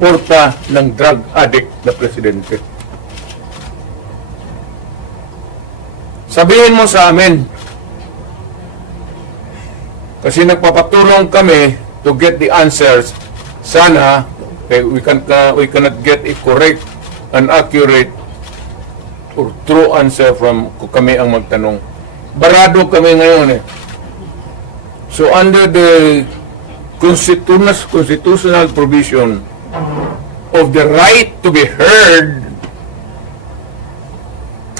sumusuporta ng drug addict na presidente. Sabihin mo sa amin, kasi nagpapatulong kami to get the answers. Sana eh, we can uh, we cannot get a correct and accurate or true answer from kami ang magtanong. Barado kami ngayon eh. So under the constitutional constitutional provision of the right to be heard,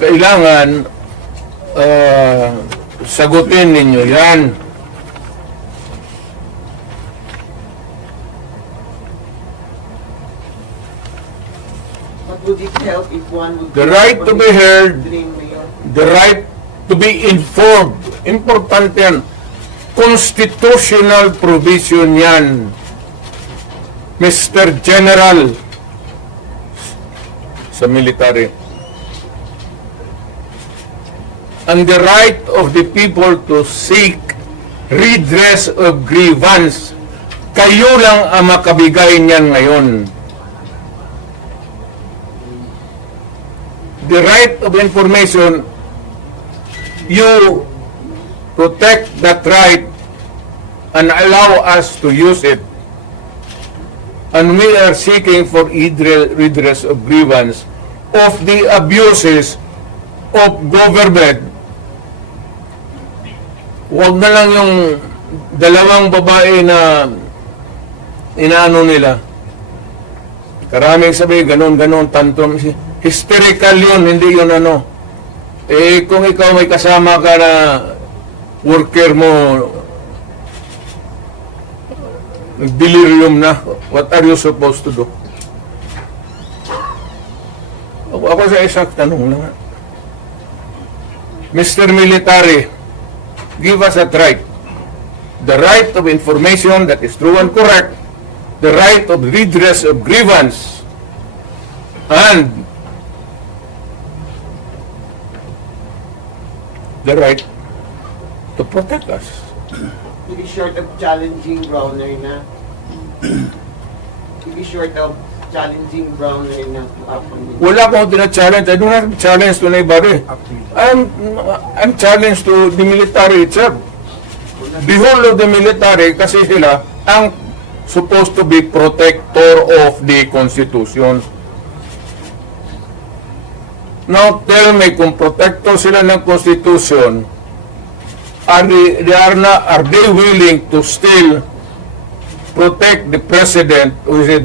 kailangan uh, sagutin ninyo yan. But would it help if one would... The right to be heard. The right to be informed. Importante yan. Constitutional provision yan. Mr. General sa military. And the right of the people to seek redress of grievance. Kayo lang ang makabigay niyan ngayon. The right of information you protect that right and allow us to use it. And we are seeking for redre- redress of grievance of the abuses of government. Huwag na lang yung dalawang babae na inaano nila. Karaming sabi, ganon, ganon, tantom. Hysterical yun, hindi yun ano. Eh, kung ikaw may kasama ka na worker mo, delirium na, what are you supposed to do? Ako, ako sa isang tanong lang. Mr. Military, give us a right. The right of information that is true and correct, the right of redress of grievance, and the right to protect us. To be short of challenging Browner na. to be short of challenging Browner na to happen. Wala akong tina-challenge. I don't have challenge to anybody. I'm, I'm challenged to the military itself. The whole of the military, kasi sila ang supposed to be protector of the Constitution. Now, tell me, kung protector sila ng Constitution, are they, they are, not, are they willing to still protect the President who is a